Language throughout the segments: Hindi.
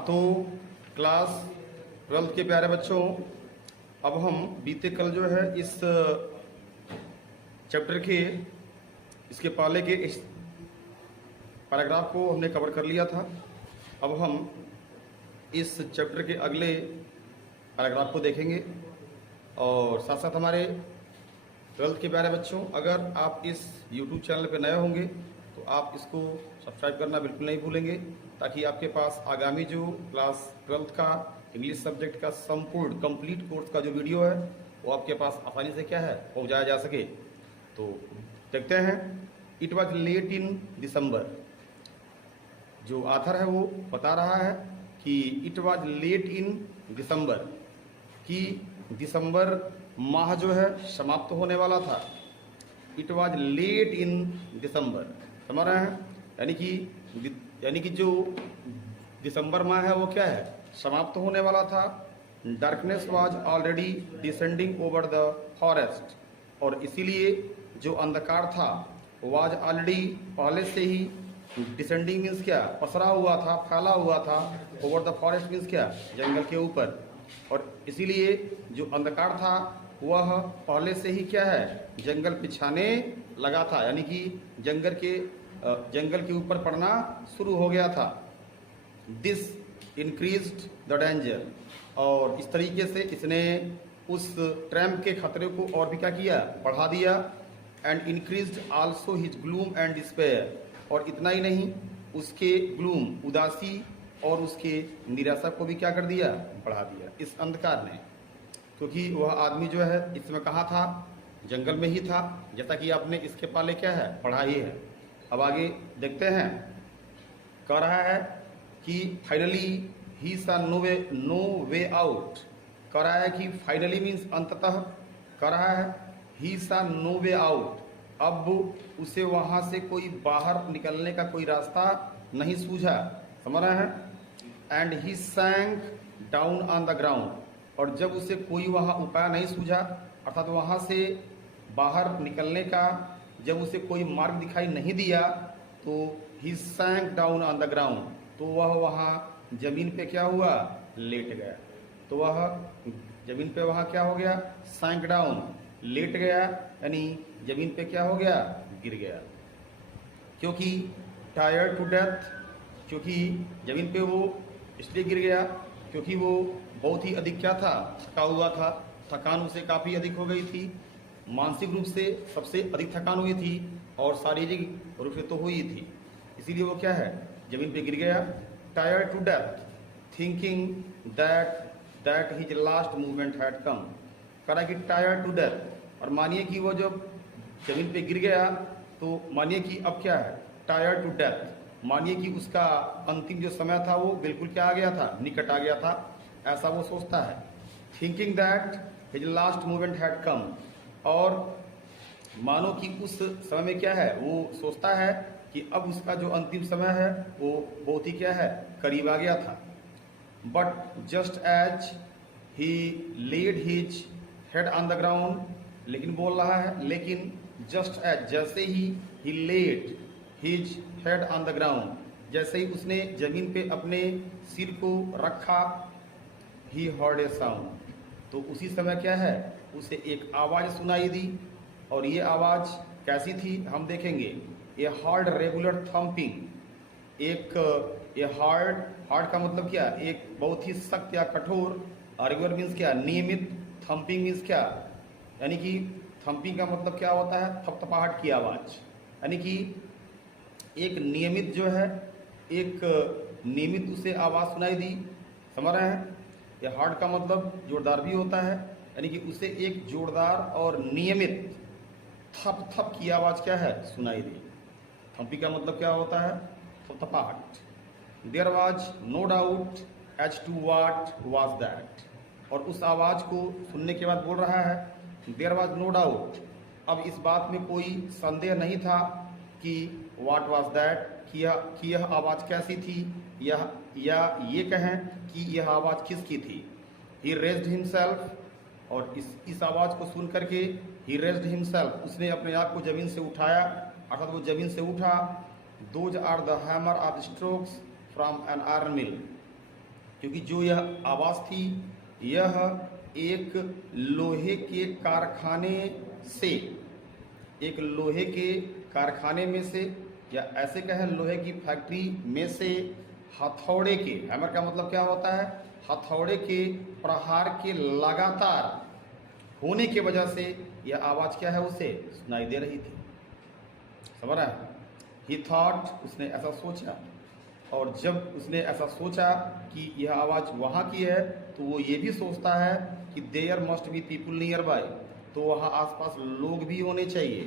तो क्लास 12th के प्यारे बच्चों, अब हम बीते कल जो है इस चैप्टर के इसके पहले के इस पैराग्राफ को हमने कवर कर लिया था। अब हम इस चैप्टर के अगले पैराग्राफ को देखेंगे और साथ साथ हमारे 12th के प्यारे बच्चों, अगर आप इस YouTube चैनल पर नए होंगे तो आप इसको सब्सक्राइब करना बिल्कुल नहीं भूलेंगे, ताकि आपके पास आगामी जो क्लास 12th का इंग्लिश सब्जेक्ट का संपूर्ण कंप्लीट कोर्स का जो वीडियो है वो आपके पास आसानी से क्या है पहुंचाया जा सके। तो देखते हैं। इट वॉज लेट इन दिसंबर, जो आथर है वो बता रहा है कि इट वॉज लेट इन दिसंबर, कि दिसंबर माह जो है समाप्त होने वाला था। इट वॉज लेट इन दिसंबर, समझ रहे हैं? यानी कि जो दिसंबर माह है वो क्या है, समाप्त होने वाला था। Darkness was already descending over the forest, और इसीलिए जो अंधकार था वाज ऑलरेडी पहले से ही डिसेंडिंग मीन्स क्या, पसरा हुआ था, फैला हुआ था। ओवर द फॉरेस्ट मीन्स क्या, जंगल के ऊपर, और इसीलिए जो अंधकार था वह पहले से ही क्या है, जंगल पिछाने लगा था, यानी कि जंगल के ऊपर पड़ना शुरू हो गया था। दिस इंक्रीज्ड द डेंजर, और इस तरीके से इसने उस ट्रैम्प के खतरे को और भी क्या किया, बढ़ा दिया। And increased also his gloom and despair, और इतना ही नहीं, उसके ग्लूम उदासी और उसके निराशा को भी क्या कर दिया, बढ़ा दिया इस अंधकार ने। क्योंकि वह आदमी जो है इस समय कहाँ था, जंगल में ही था, जैसा कि आपने इसके पहले क्या है पढ़ा ही है। अब आगे देखते हैं। कह रहा है कि फाइनली ही सा नो वे आउट। कह रहा है कि फाइनली मीन्स अंततः, कह रहा है ही सा नो वे आउट, अब उसे वहाँ से कोई बाहर निकलने का कोई रास्ता नहीं सूझा, समझ रहे हैं? And he sank down on the ground, और जब उसे कोई वहाँ उपाय नहीं सूझा, अर्थात वहाँ से बाहर निकलने का जब उसे कोई मार्ग दिखाई नहीं दिया, तो ही sank down on the ground, तो वह वहाँ जमीन पे क्या हुआ, लेट गया। तो वह जमीन पे वहाँ क्या हो गया, सैंक डाउन, लेट गया, यानी जमीन पे क्या हो गया, गिर गया। क्योंकि टायर्ड टू डेथ, क्योंकि जमीन पे वो इसलिए गिर गया क्योंकि वो बहुत ही अधिक क्या था, थका हुआ था। थकान उसे काफ़ी अधिक हो गई थी, मानसिक रूप से सबसे अधिक थकान हुई थी, और शारीरिक रूप से तो हुई थी। इसीलिए वो क्या है, जमीन पे गिर गया। Tired to death, thinking that his last movement had come. करा कि टायर्ड टू डेथ, और मानिए कि वो जब जमीन पे गिर गया तो मानिए कि अब क्या है, टायर्ड टू डेथ, मानिए कि उसका अंतिम जो समय था वो बिल्कुल क्या आ गया था, निकट आ गया था, ऐसा वो सोचता है। Thinking that his last movement had कम, और मानो कि उस समय में क्या है, वो सोचता है कि अब उसका जो अंतिम समय है वो बहुत ही क्या है, करीब आ गया था। But just as he laid his head on the ground, लेकिन बोल रहा है, लेकिन जस्ट एज, जैसे ही laid his head on the ground, जैसे ही उसने जमीन पे अपने सिर को रखा, ही हर्ड ए साउंड, तो उसी समय क्या है, उसे एक आवाज़ सुनाई दी। और ये आवाज़ कैसी थी हम देखेंगे। ए हार्ड रेगुलर थम्पिंग, ये हार्ड का मतलब क्या, एक बहुत ही सख्त या कठोर, रेगुलर मीन्स क्या, नियमित, थम्पिंग मीन्स क्या, यानी कि थम्पिंग का मतलब क्या होता है, थपथपाहट की आवाज़, यानी कि एक नियमित जो है, एक नियमित उसे आवाज़ सुनाई दी, समझ रहे हैं? ये हार्ड का मतलब जोरदार भी होता है, यानी कि उसे एक जोरदार और नियमित थप थप की आवाज़ क्या है, सुनाई दी। थम्पी का मतलब क्या होता है, थपथपाहट। There was no doubt as to what was that, और उस आवाज़ को सुनने के बाद बोल रहा है, देयर वाज नो डाउट, अब इस बात में कोई संदेह नहीं था कि वाट वाज दैट, कि यह आवाज़ कैसी थी, या ये कहें कि यह आवाज़ किसकी थी। ही रेज्ड हिमसेल्फ, और इस आवाज़ को सुन करके ही रेज्ड हिमसेल्फ, उसने अपने आप को ज़मीन से उठाया, अर्थात वो ज़मीन से उठा। Those are the hammer of strokes from an iron mill, क्योंकि जो यह आवाज़ थी यह एक लोहे के कारखाने से, एक लोहे के कारखाने में से, या ऐसे कहें लोहे की फैक्ट्री में से हथौड़े के, हैमर का मतलब क्या होता है, हथौड़े के प्रहार के लगातार होने की वजह से यह आवाज़ क्या है उसे सुनाई दे रही थी। समझ रहा है? ही थॉट, उसने ऐसा सोचा, और जब उसने ऐसा सोचा कि यह आवाज़ वहाँ की है तो वो ये भी सोचता है कि there must be people nearby, तो वहाँ आसपास लोग भी होने चाहिए,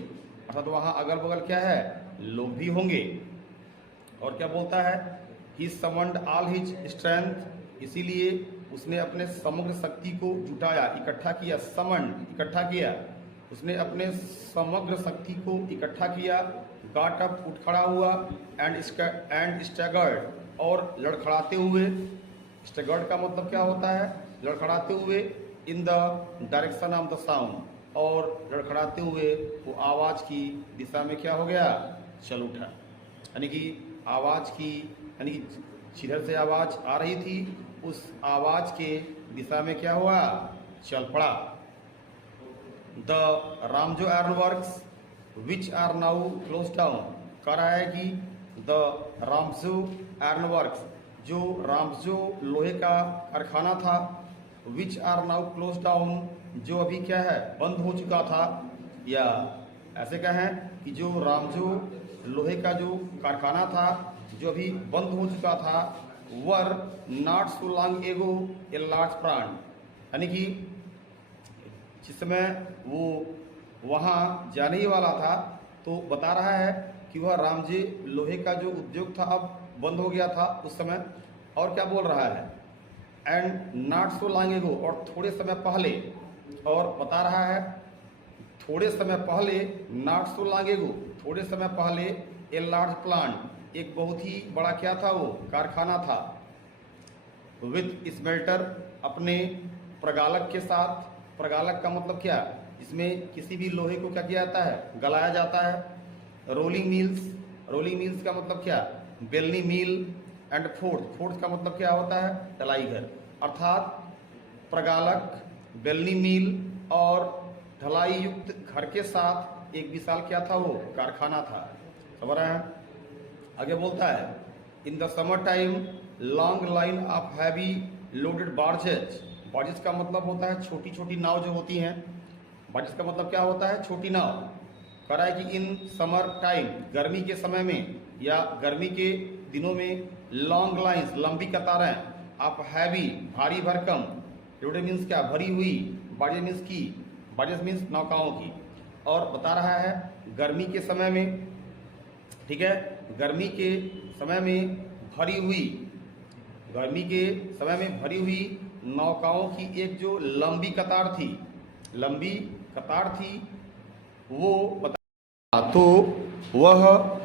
अर्थात वहाँ अगल बगल क्या है, लोग भी होंगे। और क्या बोलता है, ही समन्ड ऑल हिज स्ट्रेंथ, इसीलिए उसने अपने समग्र शक्ति को जुटाया, इकट्ठा किया, समन्ड इकट्ठा किया, उसने अपने समग्र शक्ति को इकट्ठा किया, गॉट अप उठ खड़ा हुआ, एंड स्टैगर्ड और लड़खड़ाते हुए, स्टैगर्ड का मतलब क्या होता है, लड़खड़ाते हुए, in the direction of the sound, और लड़खड़ाते हुए वो आवाज़ की दिशा में क्या हो गया, चल उठा। यानी कि आवाज़ की, यानी कि जिधर से आवाज़ आ रही थी उस आवाज़ के दिशा में क्या हुआ, चल पड़ा। द रामजो iron works which are now close down, कह रहा है कि द रामजो आयरन वर्क्स, जो रामजो लोहे का कारखाना था, which are now close down, जो अभी क्या है, बंद हो चुका था, या ऐसे कहें कि जो रामजो लोहे का जो कारखाना था जो अभी बंद हो चुका था, were not so long ago a large plant, यानी कि जिस समय वो वहाँ जाने ही वाला था तो बता रहा है कि वह रामजी लोहे का जो उद्योग था अब बंद हो गया था उस समय। और क्या बोल रहा है, and not so long ago, और थोड़े समय पहले, और बता रहा है थोड़े समय पहले, नॉट सो लॉन्ग एगो, थोड़े समय पहले, ए लार्ज प्लांट, एक बहुत ही बड़ा क्या था, वो कारखाना था, विथ स्मेल्टर, अपने प्रगालक के साथ। प्रगालक का मतलब क्या, इसमें किसी भी लोहे को क्या किया जाता है, गलाया जाता है। रोलिंग मिल्स, रोलिंग मिल्स का मतलब क्या, बेलनी मिल, एंड फोर्थ, फोर्थ का मतलब क्या होता है, ढलाई घर, अर्थात प्रगालक, बेलनी मिल और ढलाई युक्त घर के साथ एक विशाल क्या था, वो कारखाना था। समझ रहे हैं? आगे बोलता है, in the summer time long line of heavy loaded barges, barges का मतलब होता है छोटी छोटी नाव जो होती हैं, बार्जेज का मतलब क्या होता है, छोटी नाव। कह रहा है कि इन समर टाइम, गर्मी के समय में या गर्मी के दिनों में, लॉन्ग लाइन्स, लंबी कतारें, ऑफ हैवी, भारी भरकम, लोडेड मीन्स क्या, भरी हुई, बार्जेज मीन्स की, बार्जेज मीन्स नौकाओं की। और बता रहा है गर्मी के समय में, ठीक है, गर्मी के समय में भरी हुई, गर्मी के समय में भरी हुई नौकाओं की एक जो लंबी कतार थी, लंबी कतार थी, वो बता, तो वह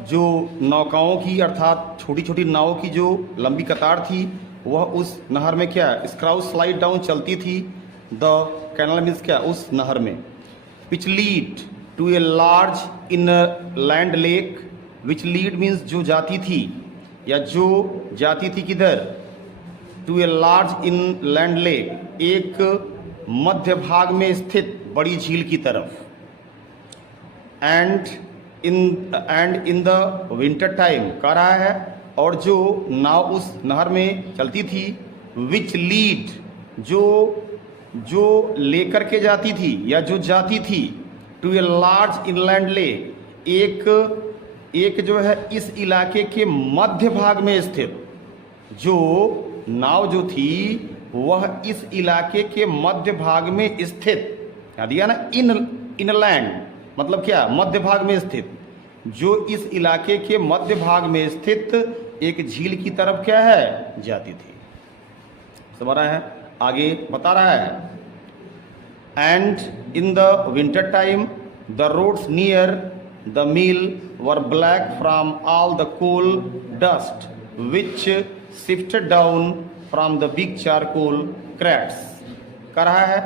जो नौकाओं की, अर्थात छोटी छोटी नावों की जो लंबी कतार थी, वह उस नहर में क्या, स्क्राउ स्लाइड डाउन चलती थी, द कैनल मीन्स क्या, उस नहर में, which lead to a large inland lake, which lead means जो जाती थी, या जो जाती थी किधर, to a large inland lake, एक मध्य भाग में स्थित बड़ी झील की तरफ, and in the winter time, कह रहा है, और जो नाव उस नहर में चलती थी, विच लीड, जो लेकर के जाती थी या जो जाती थी, to a large inland lake, एक जो है इस इलाके के मध्य भाग में स्थित, जो नाव जो थी वह इस इलाके के मध्य भाग में स्थित, क्या दिया ना, इनलैंड मतलब क्या, मध्य भाग में स्थित, जो इस इलाके के मध्य भाग में स्थित एक झील की तरफ क्या है, जाती थी। समझ रहे हैं? आगे बता रहा है, and in the winter time the roads near the mill were black from all the coal dust which shifted down from the big charcoal crates. कह रहा है,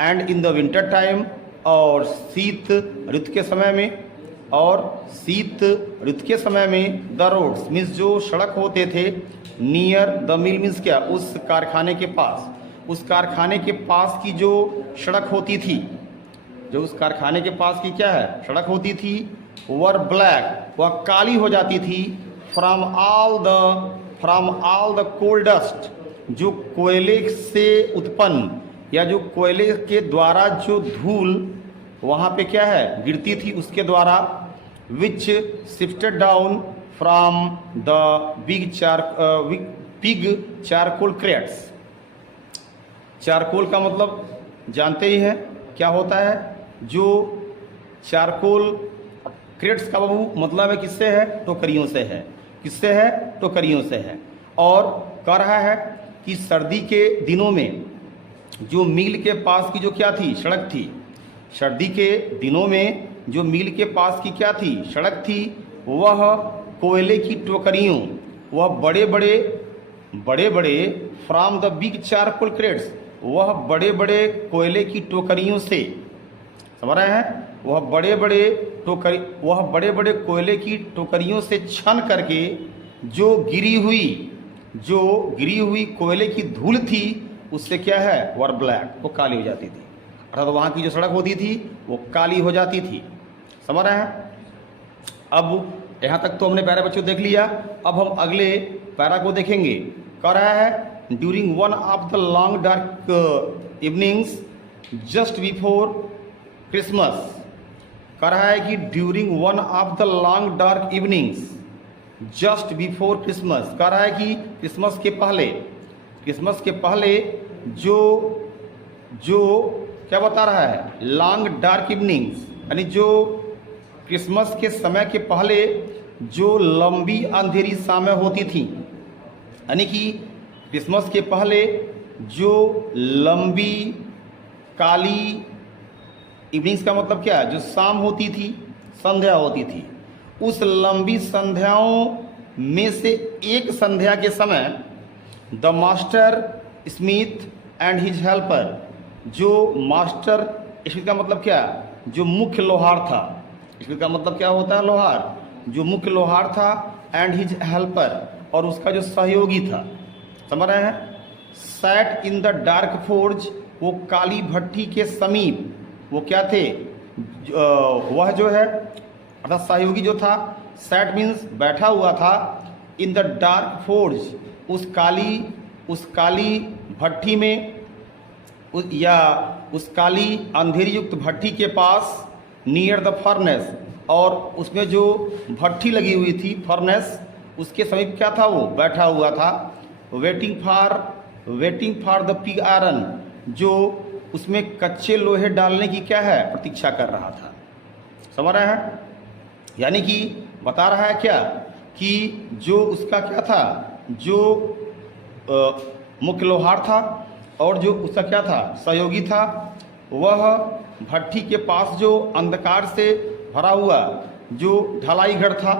and in the winter time, और शीत ऋतु के समय में, और शीत ऋतु के समय में द रोड्स मीन्स जो सड़क होते थे नियर द मिल मीन्स क्या, उस कारखाने के पास, उस कारखाने के पास की जो सड़क होती थी, जो उस कारखाने के पास की क्या है सड़क होती थी, वर ब्लैक, वह काली हो जाती थी, from all the coal dust, जो कोयले से उत्पन्न या जो कोयले के द्वारा जो धूल वहाँ पे क्या है गिरती थी उसके द्वारा, which shifted down from the big charcoal crates. Charcoal का मतलब जानते ही हैं क्या होता है, जो चारकोल क्रेट्स का बाबू मतलब है किससे है, टोकरियों से है, किससे है, टोकरियों से है। और कह रहा है कि सर्दी के दिनों में जो मील के पास की जो क्या थी सड़क थी, सर्दी के दिनों में जो मील के पास की क्या थी सड़क थी, वह कोयले की टोकरियों, वह बड़े बड़े from the big charcoal crates, वह बड़े बड़े कोयले की टोकरियों से, समझ रहे हैं, वह बड़े बड़े कोयले की टोकरियों से छन करके जो गिरी हुई कोयले की धूल थी उससे क्या है वर ब्लैक, वो काली हो जाती थी, अर्थात तो वहाँ की जो सड़क होती थी वो काली हो जाती थी। समझ रहे हैं। अब यहाँ तक तो हमने पैरा बच्चों देख लिया, अब हम अगले पैरा को देखेंगे। कह रहा है during one of the long dark evenings just before Christmas, कह रहा है कि during one of the long dark evenings just before Christmas, कह रहा है कि क्रिसमस के पहले जो क्या बता रहा है लॉन्ग डार्क इवनिंग्स, यानी जो क्रिसमस के समय के पहले जो लंबी अंधेरी शामें होती थी, यानी कि क्रिसमस के पहले जो लंबी काली इवनिंग्स का मतलब क्या है, जो शाम होती थी, संध्या होती थी, उस लंबी संध्याओं में से एक संध्या के समय the master Smith and his helper, जो मास्टर स्मिथ का मतलब क्या, जो मुख्य लोहार था, स्मिथ का मतलब क्या होता है लोहार, जो मुख्य लोहार था, एंड हिज हेल्पर, और उसका जो सहयोगी था, समझ रहे हैं, sat in the dark forge, वो काली भट्टी के समीप वो क्या थे, वह जो है अर्थात सहयोगी जो था, सैट मीन्स बैठा हुआ था, इन द डार्क फोर्ज, उस काली भट्टी में, उस काली अंधेरी युक्त भट्टी के पास, नियर द फर्नेस, और उसमें जो भट्टी लगी हुई थी फर्नेस, उसके समीप क्या था वो बैठा हुआ था, waiting for the pig iron, जो उसमें कच्चे लोहे डालने की क्या है प्रतीक्षा कर रहा था। समझ रहे हैं, यानी कि बता रहा है क्या कि जो उसका क्या था, जो मुख्य लोहार था और जो उसका क्या था सहयोगी था, वह भट्टी के पास जो अंधकार से भरा हुआ जो ढलाई घर था,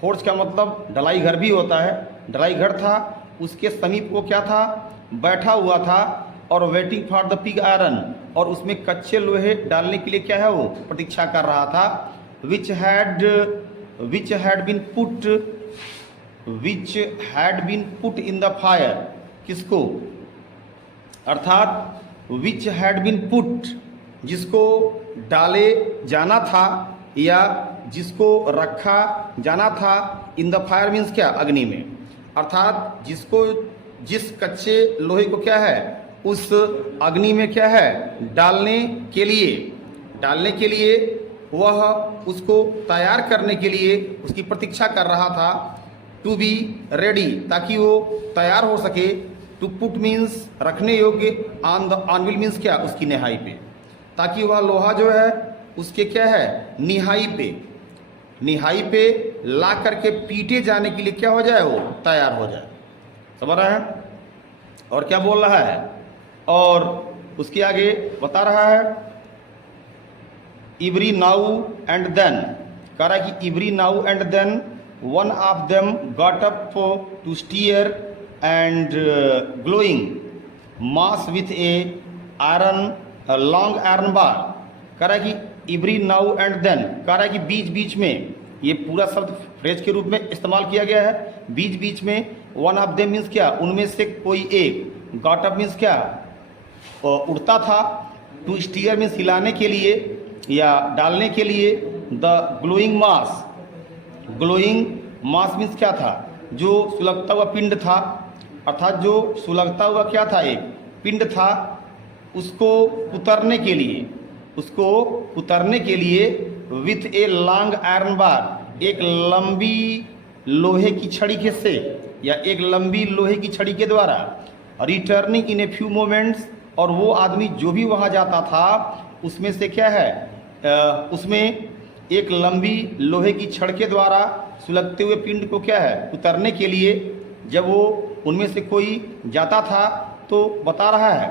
फोर्ज का मतलब ढलाई घर भी होता है, ढलाई घर था, उसके समीप वो क्या था बैठा हुआ था, और waiting for the pig iron, और उसमें कच्चे लोहे डालने के लिए क्या है वो प्रतीक्षा कर रहा था, which had been put in the fire, किसको, अर्थात विच हैड बीन पुट, जिसको डाले जाना था या जिसको रखा जाना था, इन द फायर मीन्स क्या अग्नि में, अर्थात जिस कच्चे लोहे को क्या है उस अग्नि में क्या है डालने के लिए वह उसको तैयार करने के लिए उसकी प्रतीक्षा कर रहा था, टू बी रेडी, ताकि वो तैयार हो सके, टू पुट मीन्स रखने योग्य, ऑन व्हील मीन्स क्या उसकी निहाई पे, ताकि वह लोहा जो है उसके क्या है निहाई पे ला करके पीटे जाने के लिए क्या हो जाए वो तैयार हो जाए। समझ रहा है, और क्या बोल रहा है, और उसके आगे बता रहा है इवरी नाउ एंड देन, कह रहा है कि every now and then one of them got up to stir and glowing mass with a iron long iron bar, कह रहा है कि एवरी नाउ एंड देन, कह रहा है कि बीच बीच में, ये पूरा शब्द फ्रेज के रूप में इस्तेमाल किया गया है। बीच बीच में, वन ऑफ देम मीन्स क्या, उनमें से कोई एक, गॉट अप मीन्स क्या, उड़ता था, टू स्टीयर मीन्स हिलाने के लिए या डालने के लिए, the glowing mass, glowing mass means क्या था, जो सुलगता हुआ पिंड था, अर्थात जो सुलगता हुआ क्या था, एक पिंड था, उसको उतरने के लिए, उसको उतरने के लिए विथ ए लॉन्ग आयरन बार, एक लंबी लोहे की छड़ी के से या एक लंबी लोहे की छड़ी के द्वारा, returning in a few moments, और वो आदमी जो भी वहाँ जाता था उसमें से क्या है, उसमें एक लंबी लोहे की छड़ के द्वारा सुलगते हुए पिंड को क्या है, उतरने के लिए जब वो उनमें से कोई जाता था तो बता रहा है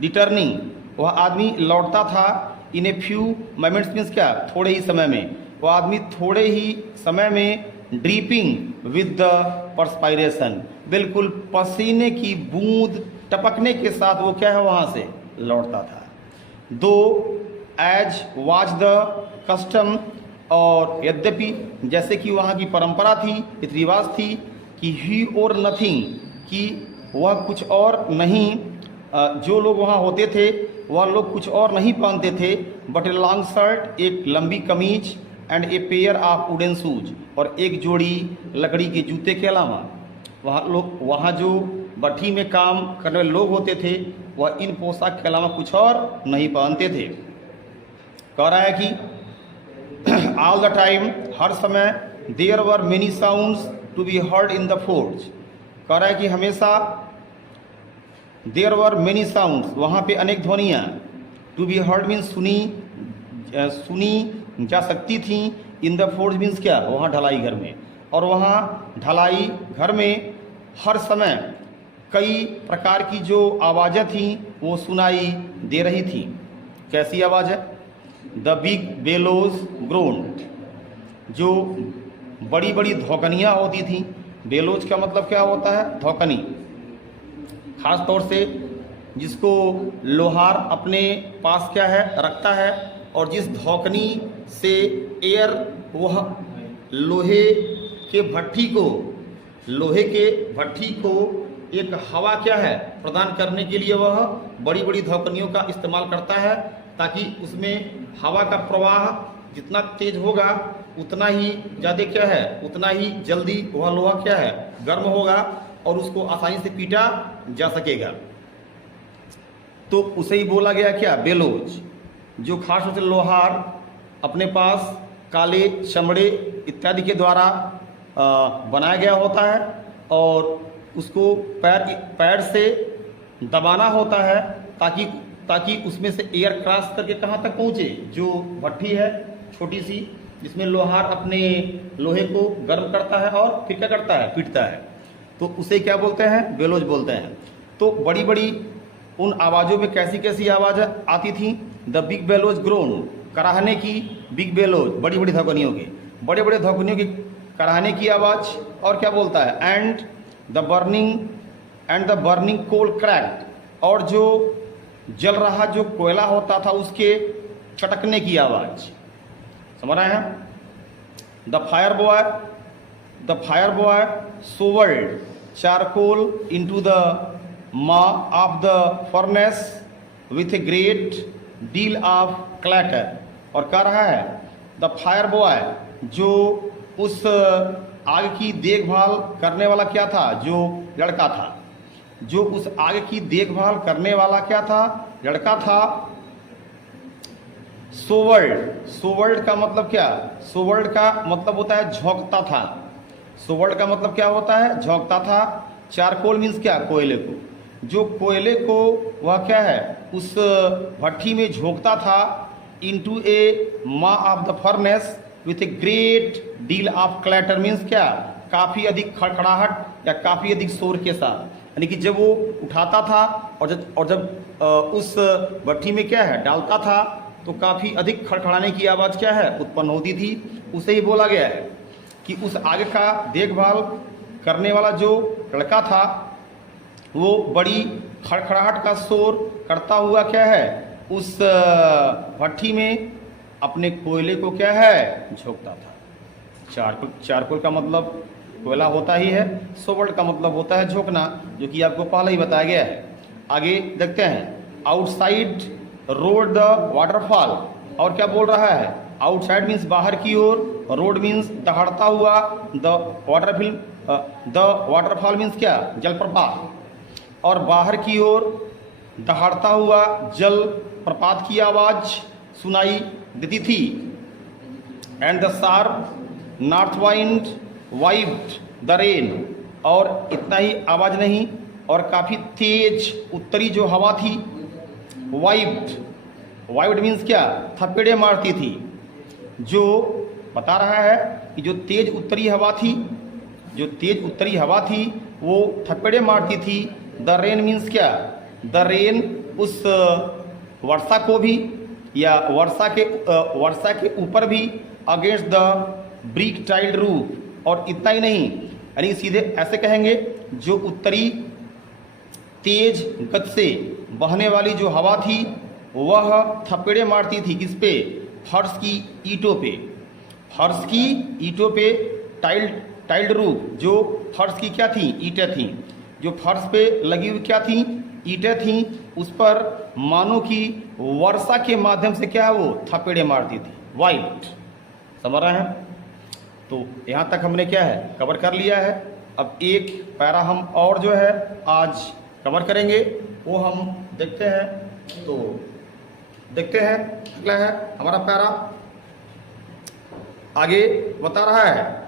रिटर्निंग, वह आदमी लौटता था, इन ए फ्यू मोमेंट्स मीन्स क्या, थोड़े ही समय में, वह आदमी थोड़े ही समय में, ड्रीपिंग विद द परस्पायरेशन, बिल्कुल पसीने की बूंद टपकने के साथ वो क्या है वहाँ से लौटता था। दो एज वाज द कस्टम, और यद्यपि जैसे कि वहाँ की परंपरा थी, रीति रिवाज थी, कि ही और नथिंग, कि वह कुछ और नहीं, जो लोग वहाँ होते थे वह लोग कुछ और नहीं पहनते थे, बट ए लॉन्ग शर्ट, एक लंबी कमीज, and a pair of wooden shoes, और एक जोड़ी लकड़ी के जूते के अलावा वहाँ जो भट्ठी में काम करने वाले लोग होते थे वह इन पोशाक के अलावा कुछ और नहीं पहनते थे। कह रहा है कि ऑल द टाइम, हर समय, there were many sounds to be heard in the forge, कह रहा है कि हमेशा देयर वर मेनी साउंड्स, वहाँ पे अनेक ध्वनियाँ, टू बी हर्ड मीन्स सुनी जा सकती थी, इन द फोर्ज मीन्स क्या, वहाँ ढलाई घर में, और वहाँ ढलाई घर में हर समय कई प्रकार की जो आवाज़ें थीं वो सुनाई दे रही थी। कैसी आवाज़ है, द बिग बेलोज ग्रोन्ड, जो बड़ी बड़ी धौकनियाँ होती थीं, बेलोज का मतलब क्या होता है, धौकनी, खास तौर से जिसको लोहार अपने पास क्या है रखता है, और जिस धौकनी से एयर वह लोहे के भट्ठी को एक हवा क्या है प्रदान करने के लिए वह बड़ी बड़ी धौकनियों का इस्तेमाल करता है, ताकि उसमें हवा का प्रवाह जितना तेज होगा उतना ही ज़्यादा क्या है, उतना ही जल्दी वह लोहा क्या है गर्म होगा और उसको आसानी से पीटा जा सकेगा। तो उसे ही बोला गया क्या, बेलोज, जो खास तौर से लोहार अपने पास काले चमड़े इत्यादि के द्वारा बनाया गया होता है, और उसको पैर से दबाना होता है ताकि उसमें से एयर क्रॉस करके कहाँ तक पहुँचे, जो भट्ठी है छोटी सी जिसमें लोहार अपने लोहे को गर्म करता है और फिर क्या करता है, पीटता है, तो उसे क्या बोलते हैं, बेलोज बोलते हैं। तो बड़ी बड़ी उन आवाज़ों में कैसी कैसी आवाज़ आती थी, द बिग बेलोज ग्रोन, कराहने की, बिग बेलोज बड़ी बड़ी धौकनियों की, बड़े बड़े धौकनियों की कराहने की आवाज़, और क्या बोलता है, and the burning coal cracked, और जो जल रहा जो कोयला होता था उसके चटकने की आवाज़, समझ रहे हैं। The fire boy shovelled charcoal into the maw of the furnace with a great deal of clatter, और कह रहा है द फायर बॉय, जो उस आग की देखभाल करने वाला क्या था, जो लड़का था, जो उस आग की देखभाल करने वाला क्या था, लड़का था। सोवर्ड का मतलब क्या, सोवर्ड का मतलब होता है झोंकता था, सोवर्ड का मतलब क्या होता है, झोंकता था। चारकोल मीन्स क्या, कोयले को, जो कोयले को वह क्या है उस भट्ठी में झोंकता था, इनटू ए मा of the furnace with a great deal of clatter means क्या, काफ़ी अधिक खड़खड़ाहट या काफ़ी अधिक शोर के साथ, यानी कि जब वो उठाता था और जब उस भट्ठी में क्या है डालता था तो काफ़ी अधिक खड़खड़ाने की आवाज़ क्या है उत्पन्न होती थी। उसे ही बोला गया है कि उस आग का देखभाल करने वाला जो लड़का था वो बड़ी खड़खड़ाहट का शोर करता हुआ क्या है उस भट्ठी में अपने कोयले को क्या है, झोंकता था। चारकोल का मतलब कोयला होता ही है, सोवर्ड का मतलब होता है झोंकना, जो कि आपको पहले ही बताया गया है। आगे देखते हैं, आउटसाइड रोड द वाटरफॉल, और क्या बोल रहा है, आउटसाइड मीन्स बाहर की ओर, रोड मीन्स दहाड़ता हुआ, द वाटरफॉल मीन्स क्या, जलप्रपात, और बाहर की ओर दहाड़ता हुआ जल प्रपात की आवाज सुनाई देती थी। And the sharp north wind weaved the rain, और इतना ही आवाज नहीं, और काफी तेज उत्तरी जो हवा थी, वाइव्ड मीन्स क्या, थपेड़े मारती थी। जो बता रहा है कि जो तेज उत्तरी हवा थी वो थपेड़े मारती थी। द रेन मीन्स क्या, द रेन उस वर्षा को भी, या वर्षा के ऊपर भी, against the brick tiled roof, और इतना ही नहीं, यानी सीधे ऐसे कहेंगे, जो उत्तरी तेज गति से बहने वाली जो हवा थी वह थपेड़े मारती थी किस पे, फर्श की ईंटों पे, टाइल्ड रूफ, जो फर्श की क्या थी, ईंटें थी, जो फर्श पे लगी हुई क्या थी, ईंटें थी, उस पर मानो की वर्षा के माध्यम से क्या है, वो थपेड़े मारती थी। वाइट, समझ रहे हैं। तो यहाँ तक हमने क्या है, कवर कर लिया है। अब एक पैरा हम और जो है आज कवर करेंगे, वो हम देखते हैं। तो देखते हैं, अगला है हमारा पैरा, आगे बता रहा है,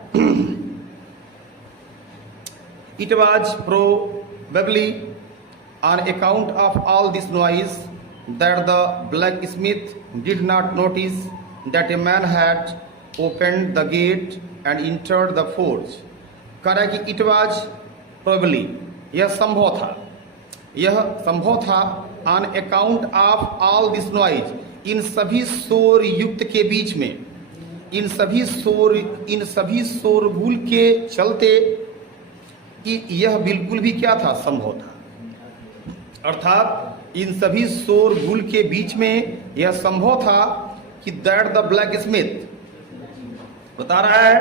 it was probably on account of all this noise that the blacksmith did not notice that a man had opened the gate and entered the forge। कह रहा है कि इट वॉज प्रोबेबली, यह संभव था, on account of all this noise, इन सभी शोर युक्त के बीच में, इन सभी शोरगुल के चलते, कि यह बिल्कुल भी क्या था, संभव था। अर्थात इन सभी शोरगुल के बीच में यह संभव था कि दैट द ब्लैकस्मिथ, बता रहा है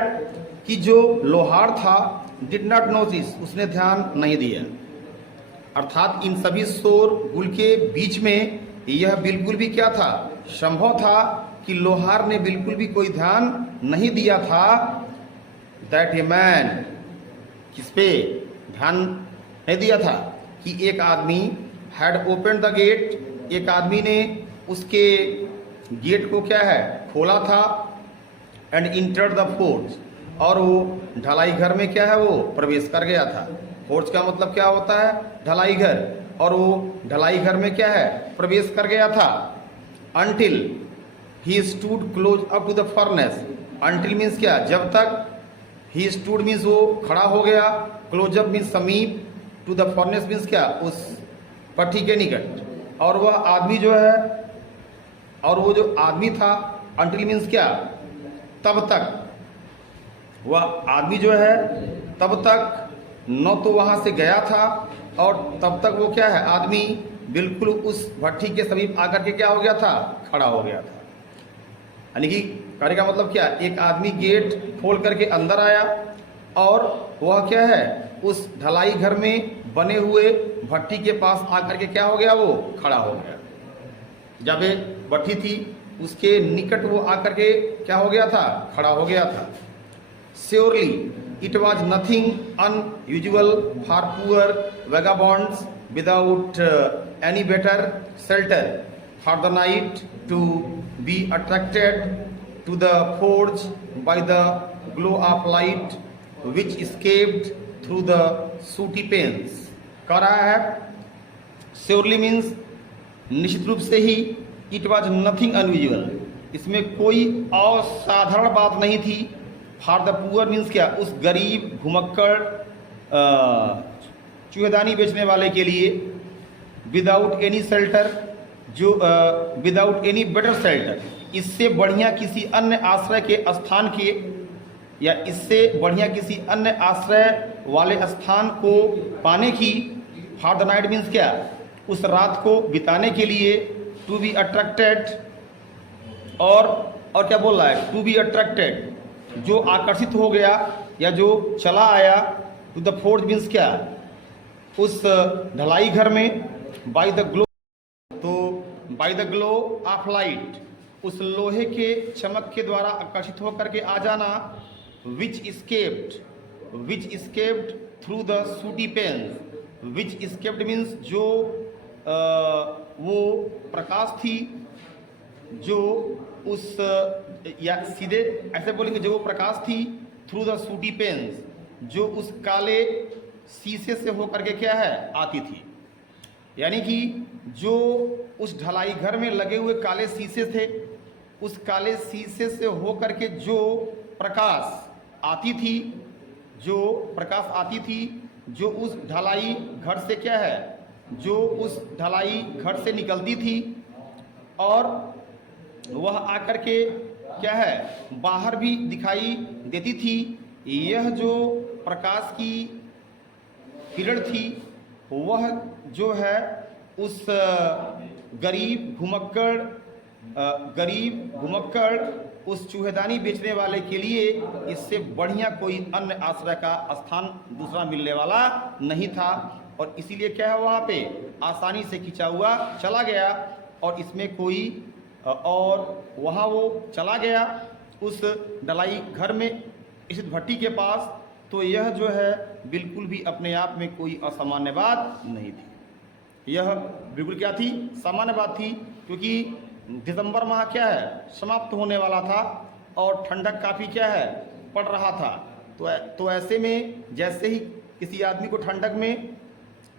कि जो लोहार था, डिड नॉट नोटिस, उसने ध्यान नहीं दिया। अर्थात इन सभी शोरगुल के बीच में यह बिल्कुल भी क्या था, संभव था कि लोहार ने बिल्कुल भी कोई ध्यान नहीं दिया था। दैट ए मैन, किस पे ध्यान नहीं दिया था, कि एक आदमी हैड ओपन द गेट, एक आदमी ने उसके गेट को क्या है, खोला था, एंड इंटर्ड द फोर्ज, और वो ढलाई घर में क्या है, वो प्रवेश कर गया था। फोर्ज का मतलब क्या होता है, ढलाई घर, और वो ढलाई घर में क्या है, प्रवेश कर गया था। Until he stood close up to the furnace, until means क्या, जब तक, ही स्टूड मीन्स वो खड़ा हो गया, क्लोज अप मीन्स समीप, टू द फर्नेस मीन्स क्या, उस भट्ठी के निकट, और वह आदमी जो है, और वो जो आदमी था, अंटिल मीन्स क्या, तब तक, वह आदमी जो है तब तक न तो वहां से गया था, और तब तक वो क्या है, आदमी बिल्कुल उस भट्ठी के समीप आकर के क्या हो गया था, खड़ा हो गया था। यानी कि कहने का मतलब क्या, एक आदमी गेट खोल करके अंदर आया, और वह क्या है, उस ढलाई घर में बने हुए भट्ठी के पास आकर के क्या हो गया, वो खड़ा हो गया। जब एक भट्ठी थी उसके निकट वो आकर के क्या हो गया था, खड़ा हो गया था। Surely it was nothing unusual for poor vagabonds without any better shelter for the night to be attracted to the forge by the glow of light which escaped through the sooty panes. कह रहा है श्योरली मीन्स निश्चित रूप से ही, इट वॉज नथिंग अनयूजुअल, इसमें कोई असाधारण बात नहीं थी। फॉर द पुअर मीन्स क्या, उस गरीब घुमक्कड़ चूहेदानी बेचने वाले के लिए, विदाउट एनी शेल्टर, जो विदाउट एनी बेटर शेल्टर, इससे बढ़िया किसी अन्य आश्रय के स्थान के, या इससे बढ़िया किसी अन्य आश्रय वाले स्थान को पाने की। फॉर द नाइट मीन्स क्या, उस रात को बिताने के लिए। टू बी अट्रैक्टेड, और और क्या बोल रहा है, टू बी अट्रैक्टेड, जो आकर्षित हो गया या जो चला आया, टू द फोर्ज मीन्स क्या, उस ढलाई घर में, बाय द ग्लो, तो bye the glow of light, उस लोहे के चमक के द्वारा आकर्षित होकर के आ जाना, which escaped through the sooty panes, which escaped means जो वो प्रकाश थी, जो उस या सीधे ऐसे बोलेंगे, जो वो प्रकाश थी थ्रू द सूटी पेन्स, जो उस काले शीशे से होकर के क्या है, आती थी। यानी कि जो उस ढलाई घर में लगे हुए काले शीशे थे, उस काले शीशे से होकर के जो प्रकाश आती थी, जो उस ढलाई घर से क्या है, जो उस ढलाई घर से निकलती थी, और वह आकर के क्या है, बाहर भी दिखाई देती थी। यह जो प्रकाश की किरण थी, वह जो है उस गरीब घुमक्कड़ उस चूहेदानी बेचने वाले के लिए इससे बढ़िया कोई अन्य आश्रय का स्थान दूसरा मिलने वाला नहीं था, और इसीलिए क्या है, वहाँ पे आसानी से खिंचा हुआ चला गया, और इसमें कोई और वहाँ वो चला गया उस ढलाई घर में स्थित भट्टी के पास, तो यह जो है बिल्कुल भी अपने आप में कोई असामान्य बात नहीं थी। यह बिल्कुल क्या थी, सामान्य बात थी, क्योंकि दिसंबर माह क्या है, समाप्त होने वाला था, और ठंडक काफ़ी क्या है, पड़ रहा था। तो ऐसे में जैसे ही किसी आदमी को ठंडक में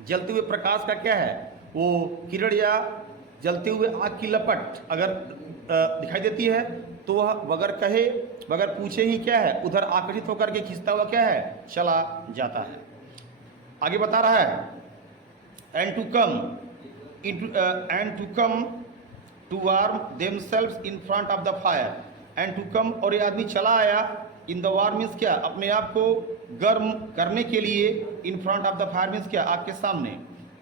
जलते हुए प्रकाश का क्या है, वो किरण या जलते हुए आग की लपट अगर दिखाई देती है, तो वह बगैर पूछे ही क्या है, उधर आकर्षित होकर के खींचता हुआ क्या है, चला जाता है। आगे बता रहा है, and to come to warm themselves in front of the fire, and to come, और ये आदमी चला आया, इन द वार्म मीन्स क्या, अपने आप को गर्म करने के लिए, इन front of the fire means क्या, आग के सामने।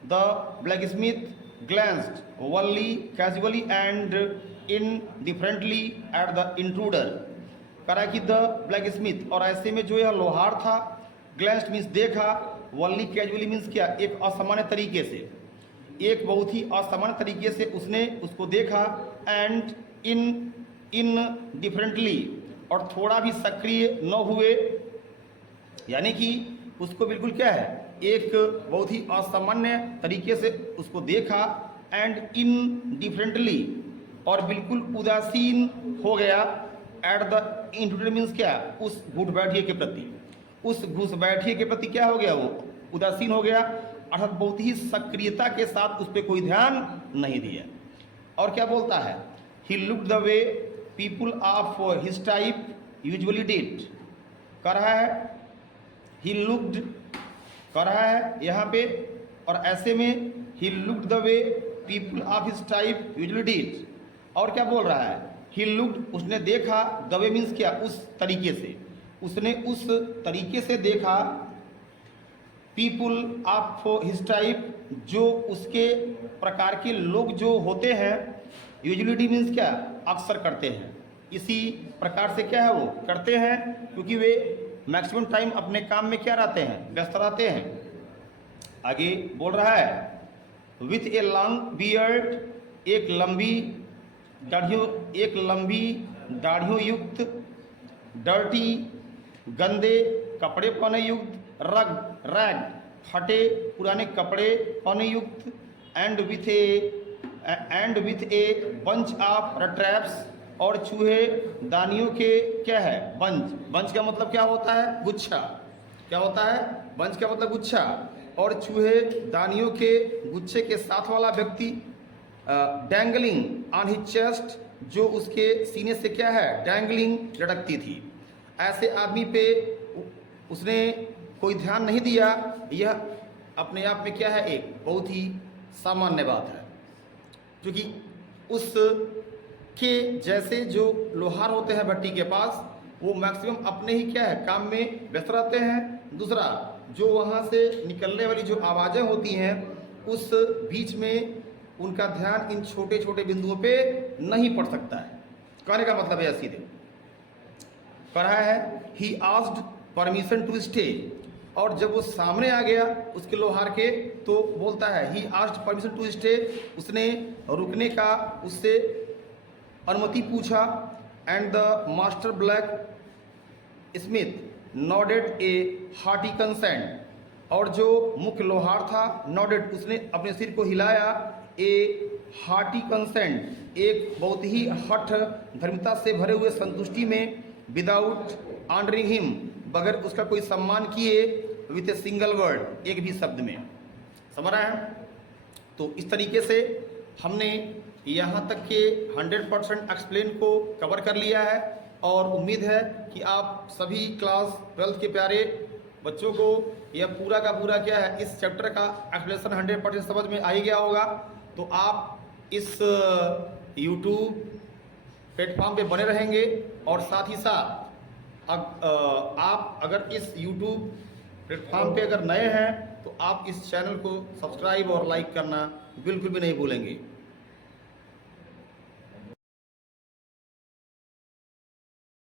The black Smith glanced only casually and indifferently at the intruder, करा कि द ब्लैक स्मिथ, और ऐसे में जो यह लोहार था, glanced मीन्स देखा, only casually मीन्स क्या, एक असामान्य तरीके से, एक बहुत ही असामान्य तरीके से उसने उसको देखा, एंड indifferently, और थोड़ा भी सक्रिय न हुए, यानी कि उसको बिल्कुल क्या है, एक बहुत ही असामान्य तरीके से उसको देखा, एंड इनडिफरेंटली, और बिल्कुल उदासीन हो गया, एट द इंट्रूडर मीन्स क्या, उस घुसपैठिए के प्रति, उस घुसपैठिए के प्रति क्या हो गया, वो उदासीन हो गया, अर्थात बहुत ही सक्रियता के साथ उस पर कोई ध्यान नहीं दिया। और क्या बोलता है, he looked the way people of his type usually did, कर रहा है, ही लुक्ड कर रहा है यहाँ पे, और ऐसे में he looked the way people of his type usually did, और क्या बोल रहा है, ही लुक्ड, उसने देखा, द वे मीन्स क्या, उस तरीके से, उसने उस तरीके से देखा, पीपल ऑफ हिज टाइप, जो उसके प्रकार के लोग जो होते हैं, यूजुअली मीन्स क्या, अक्सर करते हैं, इसी प्रकार से क्या है, वो करते हैं, क्योंकि वे मैक्सिमम टाइम अपने काम में क्या रहते हैं, व्यस्त रहते हैं। आगे बोल रहा है, विथ ए लॉन्ग बियर्ड, एक लंबी दाढ़ियों युक्त, डर्टी, गंदे कपड़े पहने युक्त, रैग, फटे पुराने कपड़े पहने युक्त, and with a bunch of rattraps, और चूहे दानियों के क्या है, बंच का मतलब क्या होता है, गुच्छा, क्या होता है, बंच का मतलब गुच्छा, और चूहे दानियों के गुच्छे के साथ वाला व्यक्ति, डैंगलिंग ऑन हिज चेस्ट, जो उसके सीने से क्या है, डैंगलिंग लटकती थी। ऐसे आदमी पे उसने कोई ध्यान नहीं दिया, यह अपने आप में क्या है, एक बहुत ही सामान्य बात है, क्योंकि उस के जैसे जो लोहार होते हैं भट्टी के पास, वो मैक्सिमम अपने ही क्या है, काम में व्यस्त रहते हैं। दूसरा, जो वहाँ से निकलने वाली जो आवाज़ें होती हैं, उस बीच में उनका ध्यान इन छोटे छोटे बिंदुओं पे नहीं पड़ सकता है। कहने का मतलब है सीधे कह रहा है he asked permission to stay, और जब वो सामने आ गया उसके लोहार के तो बोलता है he asked permission to stay, उसने रुकने का उससे अनुमति पूछा। And the master blacksmith nodded a hearty consent, और जो मुख्य लोहार था नॉडेड, उसने अपने सिर को हिलाया। ए हार्टी कंसेंट, एक बहुत ही हठ धर्मिता से भरे हुए संतुष्टि में। विदाउट ऑनरिंग हिम, बगैर उसका कोई सम्मान किए। विथ ए सिंगल वर्ड, एक भी शब्द में। समझ रहा है? तो इस तरीके से हमने यहाँ तक के 100% एक्सप्लेन को कवर कर लिया है, और उम्मीद है कि आप सभी क्लास 12th के प्यारे बच्चों को यह पूरा का पूरा क्या है इस चैप्टर का एक्सप्लेनेशन 100% समझ में आ ही गया होगा। तो आप इस YouTube प्लेटफॉर्म पे बने रहेंगे, और साथ ही साथ आप अगर इस YouTube प्लेटफॉर्म पे अगर नए हैं तो आप इस चैनल को सब्सक्राइब और लाइक करना बिल्कुल भी नहीं भूलेंगे।